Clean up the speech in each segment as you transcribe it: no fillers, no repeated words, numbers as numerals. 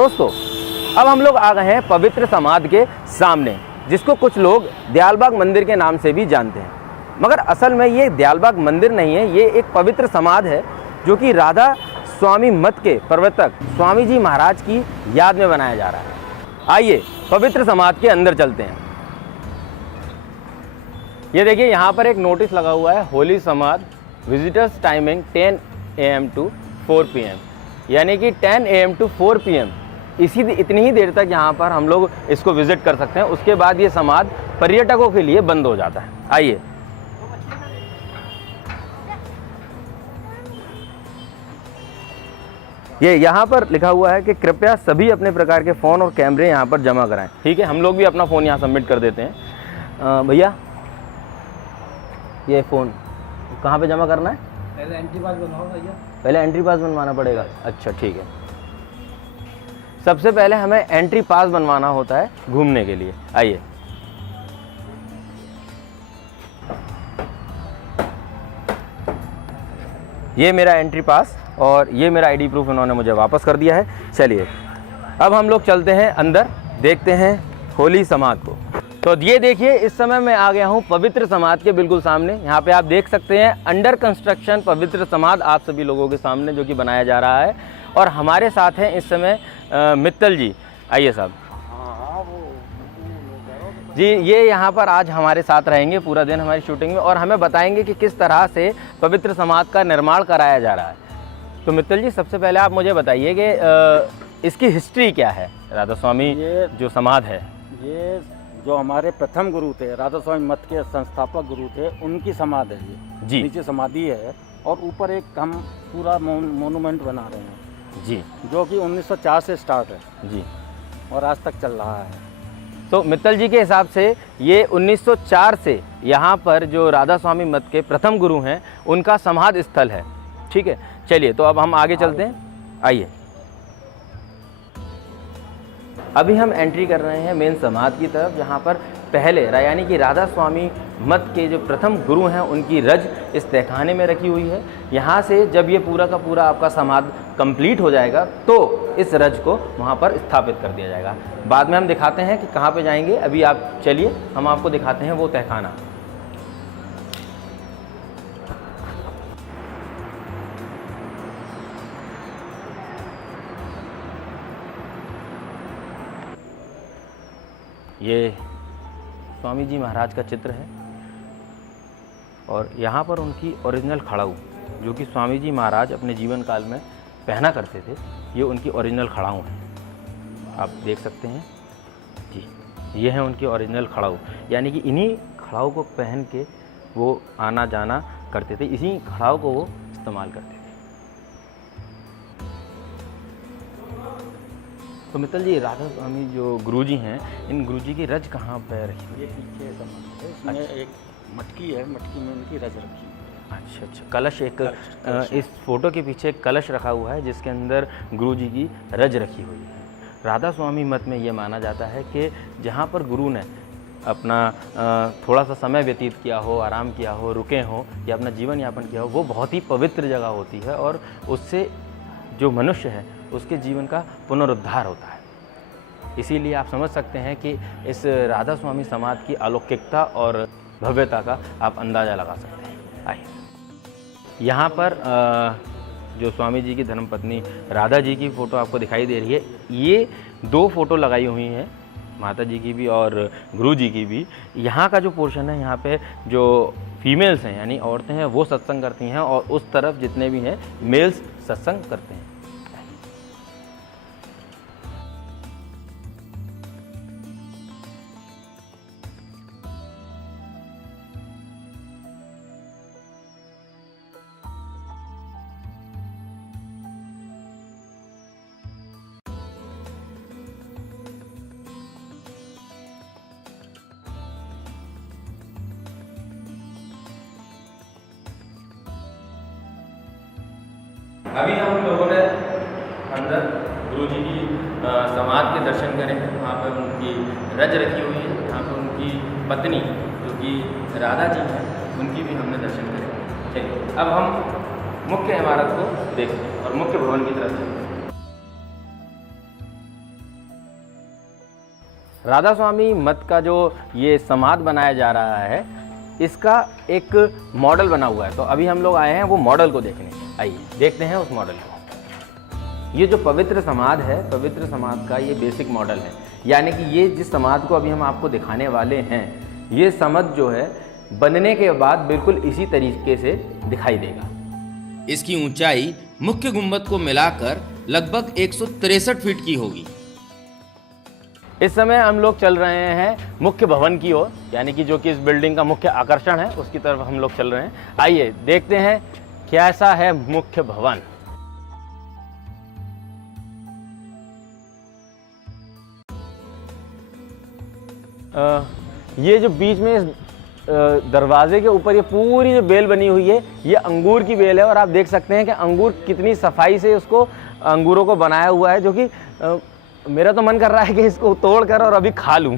दोस्तों अब हम लोग आ गए हैं पवित्र समाधि के सामने, जिसको कुछ लोग दयालबाग मंदिर के नाम से भी जानते हैं, मगर असल में ये दयालबाग मंदिर नहीं है, ये एक पवित्र समाधि है जो कि राधा स्वामी मत के प्रवर्तक स्वामी जी महाराज की याद में बनाया जा रहा है। आइए पवित्र समाधि के अंदर चलते हैं। ये देखिए यहाँ पर एक नोटिस लगा हुआ है, होली समाधि visitors timing 10 AM to 4 PM, यानी कि 10 AM to 4 PM इतनी ही देर तक यहाँ पर हम लोग इसको विजिट कर सकते हैं। उसके बाद ये समाधि पर्यटकों के लिए बंद हो जाता है। आइए ये यहाँ पर लिखा हुआ है कि कृपया सभी अपने प्रकार के फ़ोन और कैमरे यहाँ पर जमा कराएं। ठीक है, हम लोग भी अपना फ़ोन यहाँ सबमिट कर देते हैं। भैया ये फ़ोन कहाँ पे जमा करना है? पहले एंट्री पास बनवाओ भैया। पहले एंट्री पास बनवाना पड़ेगा। अच्छा ठीक है, सबसे पहले हमें एंट्री पास बनवाना होता है घूमने के लिए। आइए ये मेरा एंट्री पास और ये मेरा आईडी प्रूफ उन्होंने मुझे वापस कर दिया है। चलिए अब हम लोग चलते हैं अंदर, देखते हैं होली समाधि को। तो ये देखिए इस समय मैं आ गया हूँ पवित्र समाधि के बिल्कुल सामने। यहाँ पे आप देख सकते हैं अंडर कंस्ट्रक्शन पवित्र समाधि आप सभी लोगों के सामने जो कि बनाया जा रहा है। और हमारे साथ हैं इस समय मित्तल जी। आइए साहब जी, ये यहाँ पर आज हमारे साथ रहेंगे पूरा दिन हमारी शूटिंग में और हमें बताएंगे कि किस तरह से पवित्र समाधि का निर्माण कराया जा रहा है। तो मित्तल जी सबसे पहले आप मुझे बताइए कि इसकी हिस्ट्री क्या है? राधा स्वामी जो समाधि है, ये जो हमारे प्रथम गुरु थे, राधा स्वामी मत के संस्थापक गुरु थे, उनकी समाधि है ये जी। नीचे समाधि है और ऊपर एक हम पूरा मोनूमेंट बना रहे हैं जी, जो कि 1904 से स्टार्ट है जी, और आज तक चल रहा है। तो मित्तल जी के हिसाब से ये 1904 से यहाँ पर जो राधा स्वामी मत के प्रथम गुरु हैं उनका समाधि स्थल है। ठीक है, चलिए तो अब हम आगे चलते हैं। आइए अभी हम एंट्री कर रहे हैं मेन समाधि की तरफ, जहाँ पर पहले यानी कि राधा स्वामी मत के जो प्रथम गुरु हैं उनकी रज इस तहखाने में रखी हुई है। यहाँ से जब ये पूरा का पूरा आपका समाधि कंप्लीट हो जाएगा तो इस रज को वहाँ पर स्थापित कर दिया जाएगा। बाद में हम दिखाते हैं कि कहाँ पे जाएंगे। अभी आप चलिए हम आपको दिखाते हैं वो तहखाना। ये स्वामी जी महाराज का चित्र है और यहाँ पर उनकी ओरिजिनल खड़ाऊ जो कि स्वामी जी महाराज अपने जीवन काल में पहना करते थे, ये उनकी ओरिजिनल खड़ाऊ हैं। आप देख सकते हैं जी, ये है उनकी ओरिजिनल खड़ाऊ, यानी कि इन्हीं खड़ाऊ को पहन के वो आना जाना करते थे, इसी खड़ाऊ को वो इस्तेमाल करते थे। तो मित्तल जी राधा स्वामी जो गुरुजी हैं, इन गुरुजी की रज कहाँ पे रखी हुई ये पीछे समाधि है, इसमें एक मटकी है, मटकी में उनकी रज रखी है। अच्छा अच्छा, कलश एक इस फोटो के पीछे एक कलश रखा हुआ है जिसके अंदर गुरुजी की रज रखी हुई है। राधा स्वामी मत में ये माना जाता है कि जहाँ पर गुरु ने अपना थोड़ा सा समय व्यतीत किया हो, आराम किया हो, रुके हों या अपना जीवन यापन किया हो, वो बहुत ही पवित्र जगह होती है और उससे जो मनुष्य है उसके जीवन का पुनरुद्धार होता है। इसीलिए आप समझ सकते हैं कि इस राधा स्वामी समाधि की अलौकिकता और भव्यता का आप अंदाज़ा लगा सकते हैं। आइए यहाँ पर जो स्वामी जी की धर्मपत्नी राधा जी की फ़ोटो आपको दिखाई दे रही है, ये 2 फ़ोटो लगाई हुई हैं, माता जी की भी और गुरु जी की भी। यहाँ का जो पोर्शन है, यहाँ पे जो फीमेल्स हैं यानी औरतें हैं वो सत्संग करती हैं और उस तरफ जितने भी हैं मेल्स सत्संग करते हैं। अभी हम लोगों ने अंदर गुरुजी की समाधि के दर्शन करे हैं। वहाँ पर उनकी रज रखी हुई है, यहाँ पर उनकी पत्नी जो कि राधा जी हैं उनकी भी हमने दर्शन करे। चलिए अब हम मुख्य इमारत को देखते हैं और मुख्य भवन की तरफ चलते हैं। राधा स्वामी मठ का जो ये समाधि बनाया जा रहा है, इसका एक मॉडल बना हुआ है। तो अभी हम लोग आए हैं वो मॉडल को देखने। आइए देखते हैं उस मॉडल को। ये जो पवित्र समाधि है, पवित्र समाधि का ये बेसिक मॉडल है। यानी कि ये जिस समाधि को अभी हम आपको दिखाने वाले हैं, ये समाधि जो है बनने के बाद बिल्कुल इसी तरीके से दिखाई देगा। इसकी ऊंचाई मुख्य गुंबद को मिलाकर लगभग 163 फीट की होगी। इस समय हम लोग चल रहे हैं मुख्य भवन की ओर, यानी कि जो कि इस बिल्डिंग का मुख्य आकर्षण है, उसकी तरफ हम लोग चल रहे हैं। आइए देखते हैं कैसा है मुख्य भवन। ये जो बीच में इस दरवाजे के ऊपर ये पूरी जो बेल बनी हुई है, ये अंगूर की बेल है। और आप देख सकते हैं कि अंगूर कितनी सफाई से उसको अंगूरों को बनाया हुआ है, जो कि मेरा तो मन कर रहा है कि इसको तोड़ कर और अभी खा लूं।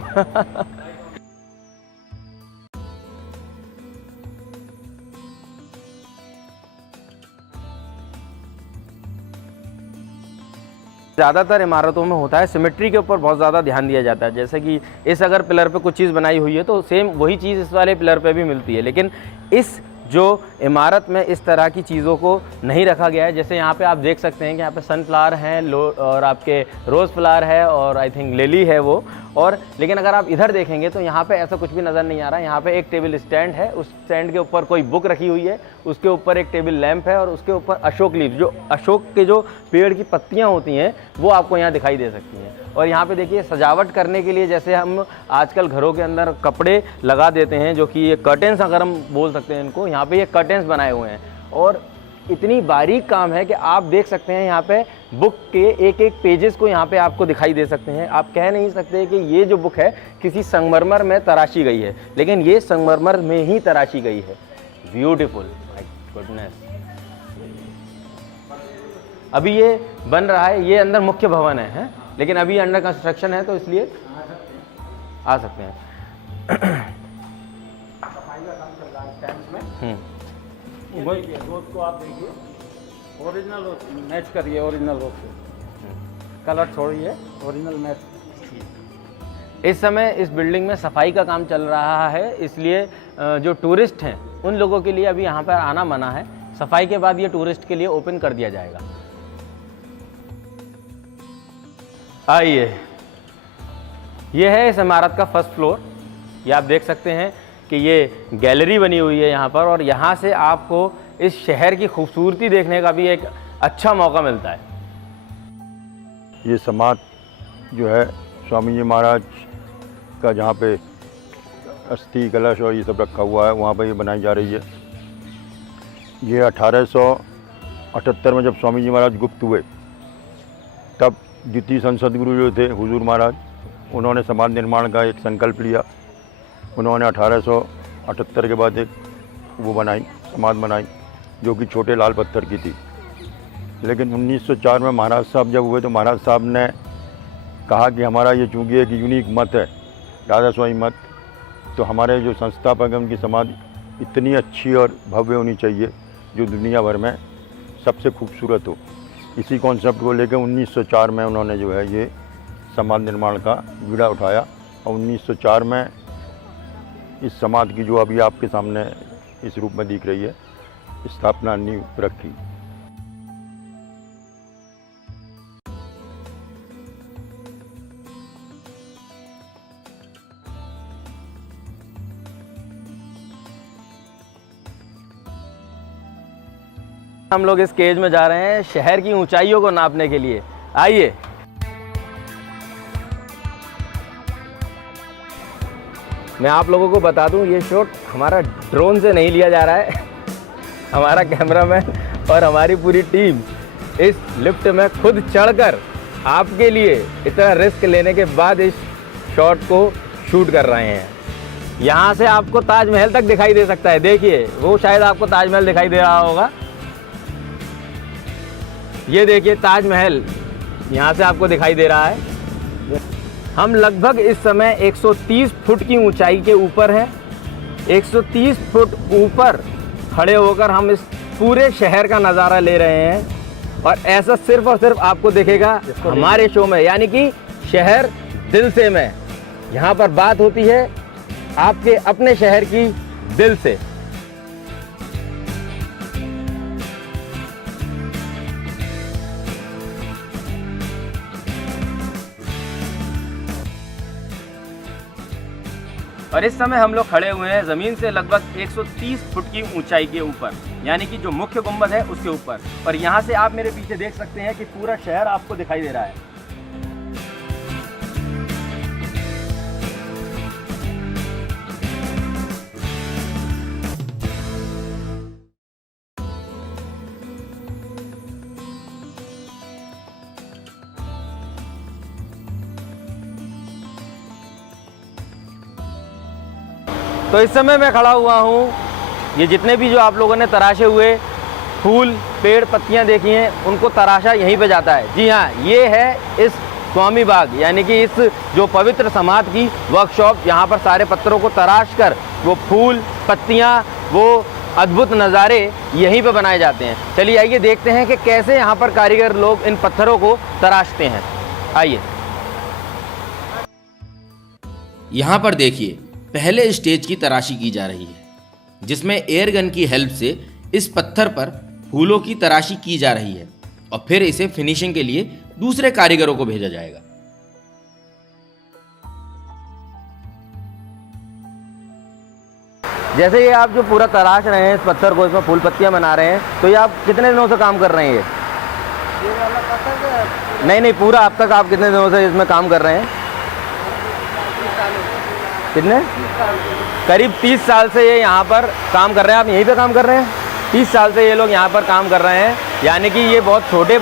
ज़्यादातर इमारतों में होता है सिमेट्री के ऊपर बहुत ज़्यादा ध्यान दिया जाता है। जैसे कि इस अगर पिलर पे कुछ चीज़ बनाई हुई है तो सेम वही चीज़ इस वाले पिलर पे भी मिलती है, लेकिन इस जो इमारत में इस तरह की चीज़ों को नहीं रखा गया है। जैसे यहाँ पे आप देख सकते हैं कि यहाँ पे सनफ्लावर हैं और आपके रोज़ फ्लावर है और आई थिंक लिली है वो। और लेकिन अगर आप इधर देखेंगे तो यहाँ पे ऐसा कुछ भी नज़र नहीं आ रहा है। यहाँ पे एक टेबल स्टैंड है, उस स्टैंड के ऊपर कोई बुक रखी हुई है, उसके ऊपर एक टेबल लैंप है और उसके ऊपर अशोक लीव, जो अशोक के जो पेड़ की पत्तियाँ होती हैं वो आपको यहाँ दिखाई दे सकती हैं। और यहाँ पे देखिए सजावट करने के लिए जैसे हम आजकल घरों के अंदर कपड़े लगा देते हैं, जो कि ये कर्टेंस अगर हम बोल सकते हैं इनको, यहाँ पे ये कर्टेंस बनाए हुए हैं। और इतनी बारीक काम है कि आप देख सकते हैं यहाँ पे बुक के एक एक पेजेस को यहाँ पे आपको दिखाई दे सकते हैं। आप कह नहीं सकते कि ये जो बुक है किसी संगमरमर में तराशी गई है, लेकिन ये संगमरमर में ही तराशी गई है। Beautiful, my goodness. अभी ये बन रहा है, ये अंदर मुख्य भवन है, लेकिन अभी अंडर कंस्ट्रक्शन है, तो इसलिए आ सकते हैं। सफाई का काम चल रहा है स्टैंड में। रोज को आप देखिए, ओरिजिनल मैच करिए, ओरिजिनल रोज से कलर छोड़िए, ओरिजिनल मैच। इस समय इस बिल्डिंग में सफाई का काम चल रहा है, इसलिए जो टूरिस्ट हैं उन लोगों के लिए अभी यहाँ पर आना मना है। सफाई के बाद ये टूरिस्ट के लिए ओपन कर दिया जाएगा। आइए, ये है इस इमारत का फर्स्ट फ्लोर। ये आप देख सकते हैं कि ये गैलरी बनी हुई है यहाँ पर, और यहाँ से आपको इस शहर की खूबसूरती देखने का भी एक अच्छा मौका मिलता है। ये समाधि जो है स्वामी जी महाराज का, जहाँ पे अस्थि कलश और ये सब रखा हुआ है, वहाँ पर ये बनाई जा रही है। ये 1878 में जब स्वामी जी महाराज गुप्त हुए, तब द्वितीय संसद गुरु जो थे हुजूर महाराज, उन्होंने समाधि निर्माण का एक संकल्प लिया। उन्होंने 1878 के बाद एक वो बनाई, समाधि बनाई, जो कि छोटे लाल पत्थर की थी। लेकिन 1904 में महाराज साहब जब हुए तो महाराज साहब ने कहा कि हमारा ये चूँकि एक यूनिक मत है, राधा स्वामी मत, तो हमारे जो संस्थापक हैं उनकी समाधि इतनी अच्छी और भव्य होनी चाहिए जो दुनिया भर में सबसे खूबसूरत हो। इसी कॉन्सेप्ट को लेकर 1904 में उन्होंने जो है ये समाधि निर्माण का बीड़ा उठाया, और 1904 में इस समाधि की, जो अभी आपके सामने इस रूप में दिख रही है, स्थापना नींव रखी। हम लोग इस केज में जा रहे हैं शहर की ऊंचाइयों को नापने के लिए। आइए, मैं आप लोगों को बता दूं, ये शॉट हमारा ड्रोन से नहीं लिया जा रहा है। हमारा कैमरामैन और हमारी पूरी टीम इस लिफ्ट में खुद चढ़कर आपके लिए इतना रिस्क लेने के बाद इस शॉट को शूट कर रहे हैं। यहाँ से आपको ताजमहल तक दिखाई दे सकता है। देखिए, वो शायद आपको ताजमहल दिखाई दे रहा होगा। ये देखिए ताजमहल यहाँ से आपको दिखाई दे रहा है। हम लगभग इस समय 130 फुट की ऊंचाई के ऊपर हैं। 130 फुट ऊपर खड़े होकर हम इस पूरे शहर का नज़ारा ले रहे हैं, और ऐसा सिर्फ और सिर्फ आपको दिखेगा हमारे शो में, यानी कि शहर दिल से में। यहाँ पर बात होती है आपके अपने शहर की दिल से। और इस समय हम लोग खड़े हुए हैं ज़मीन से लगभग 130 फुट की ऊंचाई के ऊपर, यानी कि जो मुख्य गुंबद है उसके ऊपर। और यहाँ से आप मेरे पीछे देख सकते हैं कि पूरा शहर आपको दिखाई दे रहा है। तो इस समय मैं खड़ा हुआ हूँ, ये जितने भी जो आप लोगों ने तराशे हुए फूल, पेड़, पत्तियाँ देखी हैं, उनको तराशा यहीं पे जाता है। जी हाँ, ये है इस स्वामी बाग, यानी कि इस जो पवित्र समाधि की वर्कशॉप। यहाँ पर सारे पत्थरों को तराश कर वो फूल, पत्तियाँ, वो अद्भुत नज़ारे यहीं पे बनाए जाते हैं। चलिए आइए देखते हैं कि कैसे यहाँ पर कारीगर लोग इन पत्थरों को तराशते हैं। आइए। यहाँ पर देखिए, पहले स्टेज की तराशी की जा रही है, जिसमें एयर गन की हेल्प से इस पत्थर पर फूलों की तराशी की जा रही है और फिर इसे फिनिशिंग के लिए दूसरे कारीगरों को भेजा जाएगा। जैसे ये आप जो पूरा तराश रहे हैं इस पत्थर को, इसमें फूल पत्तियाँ बना रहे हैं, तो ये आप कितने दिनों से काम कर रहे हैं? ये वाला पत्थर नहीं, पूरा अब तक आप कितने दिनों से इसमें काम कर रहे हैं? कितने? करीब 30 साल से ये यहाँ पर काम कर रहे हैं। आप यहीं पे काम कर रहे हैं? 30 साल से ये लोग यहाँ पर काम कर रहे हैं, यानी कि ये बहुत छोटे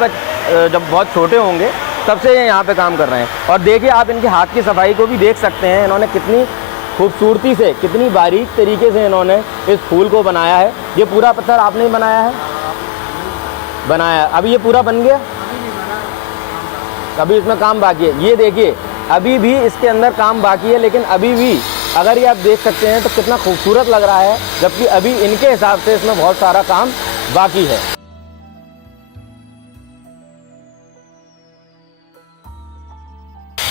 जब बहुत छोटे होंगे तब से ये यहाँ पे काम कर रहे हैं। और देखिए आप इनके हाथ की सफाई को भी देख सकते हैं, इन्होंने कितनी खूबसूरती से, कितनी बारीक तरीके से इन्होंने इस फूल को बनाया है। ये पूरा पत्थर आपने ही बनाया है? बनाया। अभी ये पूरा बन गया? अभी इसमें काम बाकी है। ये देखिए, अभी भी इसके अंदर काम बाकी है, लेकिन अभी भी अगर ये आप देख सकते हैं तो कितना खूबसूरत लग रहा है, जबकि अभी इनके हिसाब से इसमें बहुत सारा काम बाकी है।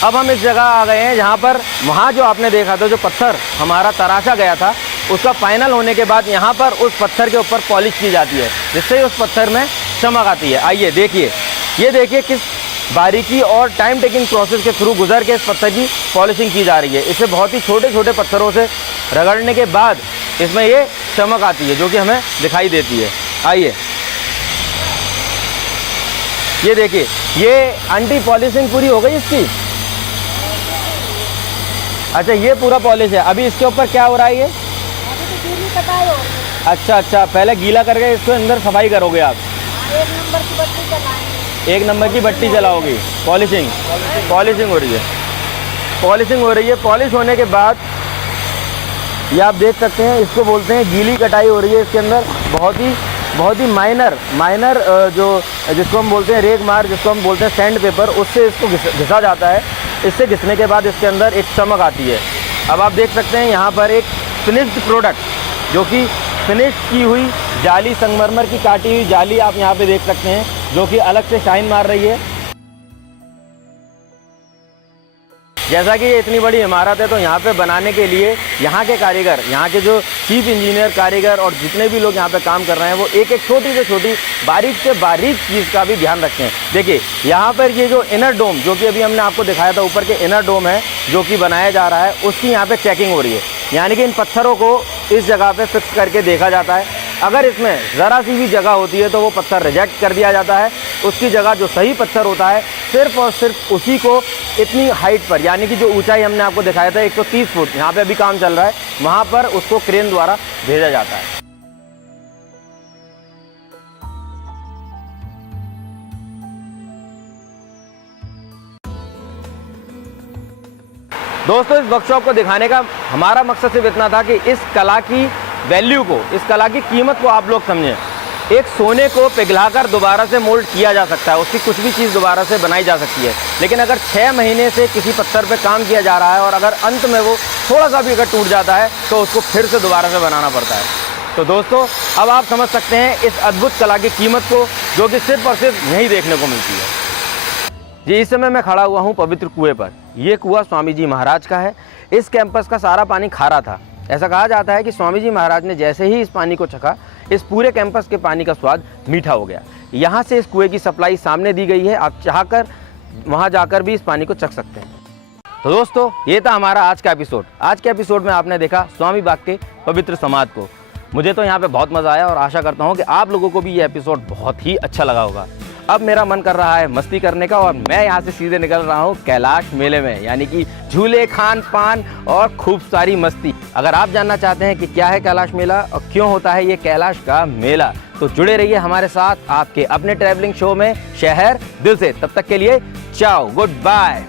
अब हम इस जगह आ गए हैं जहाँ पर वहाँ जो आपने देखा था, जो पत्थर हमारा तराशा गया था, उसका फाइनल होने के बाद यहाँ पर उस पत्थर के ऊपर पॉलिश की जाती है, जिससे उस पत्थर में चमक आती है। आइए देखिए, ये देखिए किस बारीकी और टाइम टेकिंग प्रोसेस के थ्रू गुजर के इस पत्थर की पॉलिशिंग की जा रही है। इसे बहुत ही छोटे छोटे पत्थरों से रगड़ने के बाद इसमें ये चमक आती है, जो कि हमें दिखाई देती है। आइए, ये देखिए, ये एंटी पॉलिशिंग पूरी हो गई इसकी। अच्छा, ये पूरा पॉलिश है। अभी इसके ऊपर क्या हो रहा है? ये अभी तो गीली कटाई हो रही है। अच्छा, पहले गीला करके इसको अंदर सफाई करोगे आप? 1 नंबर की बत्ती जलाएंगे। 1 नंबर की बत्ती जलाओगी। पॉलिशिंग हो रही है। पॉलिश होने के बाद ये आप देख सकते हैं, इसको बोलते हैं गीली कटाई हो रही है। इसके अंदर बहुत ही माइनर जो जिसको हम बोलते हैं रेग मार, जिसको हम बोलते हैं सैंड पेपर, उससे इसको घिसा जाता है। इससे घिसने के बाद इसके अंदर एक चमक आती है। अब आप देख सकते हैं यहाँ पर एक फिनिश्ड प्रोडक्ट, जो कि फिनिश की हुई जाली, संगमरमर की काटी हुई जाली आप यहाँ पे देख सकते हैं, जो कि अलग से शाइन मार रही है। जैसा कि ये इतनी बड़ी इमारत है, तो यहाँ पे बनाने के लिए यहाँ के कारीगर, यहाँ के जो चीफ इंजीनियर कारीगर और जितने भी लोग यहाँ पे काम कर रहे हैं, वो एक एक छोटी से छोटी, बारीक से बारीक चीज़ का भी ध्यान रखते हैं। देखिए यहाँ पर ये जो इनर डोम, जो कि अभी हमने आपको दिखाया था, ऊपर के इनर डोम है जो कि बनाया जा रहा है, उसकी यहाँ पे चेकिंग हो रही है। यानी कि इन पत्थरों को इस जगह पे फिक्स करके देखा जाता है। अगर इसमें ज़रा सी भी जगह होती है तो वो पत्थर रिजेक्ट कर दिया जाता है। उसकी जगह जो सही पत्थर होता है, सिर्फ और सिर्फ उसी को इतनी हाइट पर, यानी कि जो ऊंचाई हमने आपको दिखाया था 130 फुट, यहाँ पे अभी काम चल रहा है, वहाँ पर उसको क्रेन द्वारा भेजा जाता है। दोस्तों, इस वर्कशॉप को दिखाने का हमारा मकसद सिर्फ इतना था कि इस कला की वैल्यू को, इस कला की कीमत को आप लोग समझें। एक सोने को पिघलाकर दोबारा से मोल्ड किया जा सकता है, उसकी कुछ भी चीज़ दोबारा से बनाई जा सकती है, लेकिन अगर 6 महीने से किसी पत्थर पे काम किया जा रहा है और अगर अंत में वो थोड़ा सा भी अगर टूट जाता है तो उसको फिर से दोबारा से बनाना पड़ता है। तो दोस्तों, अब आप समझ सकते हैं इस अद्भुत कला की कीमत को, जो कि सिर्फ और सिर्फ यहीं देखने को मिलती है। जी, इस समय मैं खड़ा हुआ हूँ पवित्र कुएं पर। ये कुआं स्वामी जी महाराज का है। इस कैंपस का सारा पानी खारा था। ऐसा कहा जाता है कि स्वामी जी महाराज ने जैसे ही इस पानी को चखा, इस पूरे कैंपस के पानी का स्वाद मीठा हो गया। यहाँ से इस कुएं की सप्लाई सामने दी गई है, आप चाहकर वहाँ जाकर भी इस पानी को चख सकते हैं। तो दोस्तों, ये था हमारा आज का एपिसोड। आज के एपिसोड में आपने देखा स्वामी बाग के पवित्र समाधि को। मुझे तो यहाँ पे बहुत मज़ा आया और आशा करता हूँ कि आप लोगों को भी ये एपिसोड बहुत ही अच्छा लगा होगा। अब मेरा मन कर रहा है मस्ती करने का और मैं यहाँ से सीधे निकल रहा हूँ कैलाश मेले में, यानी कि झूले, खान पान और खूब सारी मस्ती। अगर आप जानना चाहते हैं कि क्या है कैलाश मेला और क्यों होता है ये कैलाश का मेला, तो जुड़े रहिए हमारे साथ आपके अपने ट्रैवलिंग शो में शहर दिल से। तब तक के लिए चाओ, गुड बाय।